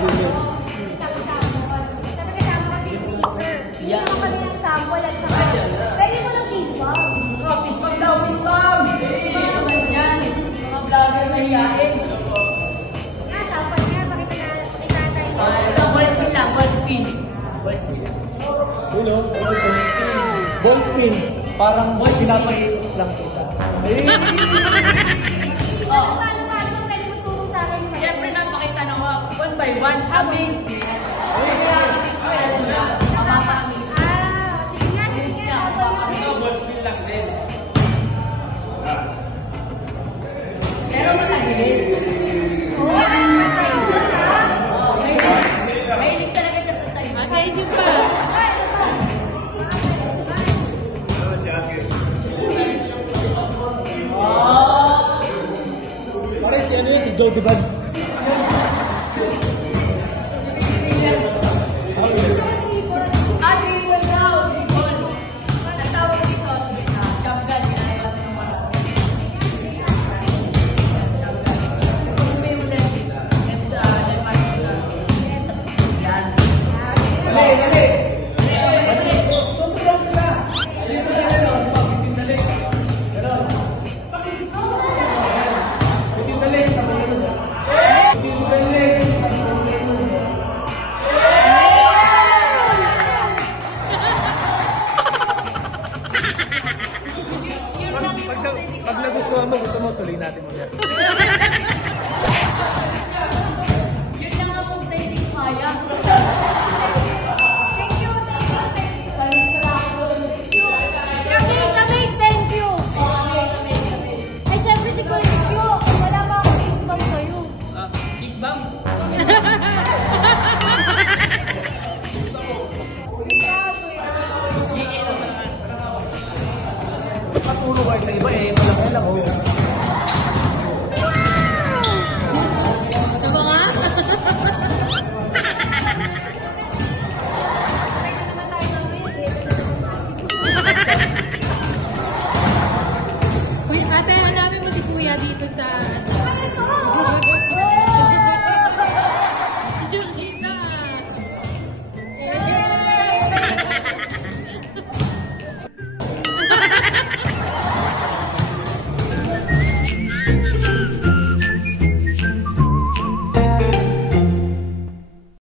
sige. Isang sample. Sabi kasama kasi yung paper. Hindi naman kami ng sample at saka. Pwede mo ng piece bomb. Piece bomb daw, piece bomb! Yan, mga vlogger na hiyain. Nga, sample nga. Pakita tayo. Ball spin lang, ball spin. Ball spin. Ulo, ball spin. Parang sinapahilip lang kita. Paano pwede mo turo sa akin? Siyempre napakita na ko, 1 by 1, amaze. Sige nga, sige nga. Ball spin lang din. Pero matagilid. Mahilig talaga siya sa side. Mag-aisip pa. Pare, si ano yun? Si Jody Buds. Dribble daw, dribble. Ang tawag dito, sige na, jump gun, ginagawa ng marami. Jump gun. May ulit. And then sa yan. Mali! Tutulong nila. Hindi mo na lang, pagpipindalik. Pero, pipindalik sa mga yun. Pipindalik sa mga yun. Pag nagustuhan mo, gusto mo, tuloy natin mo yan. Yun lang ang kung sa hindi kaya. Thank you. Thank you. Sa base, thank you. Ay, syempre si Kuya Q. Wala pa akong face bomb sa'yo. Kiss bang? Paturo kayo sa iba eh, malaki lang oh.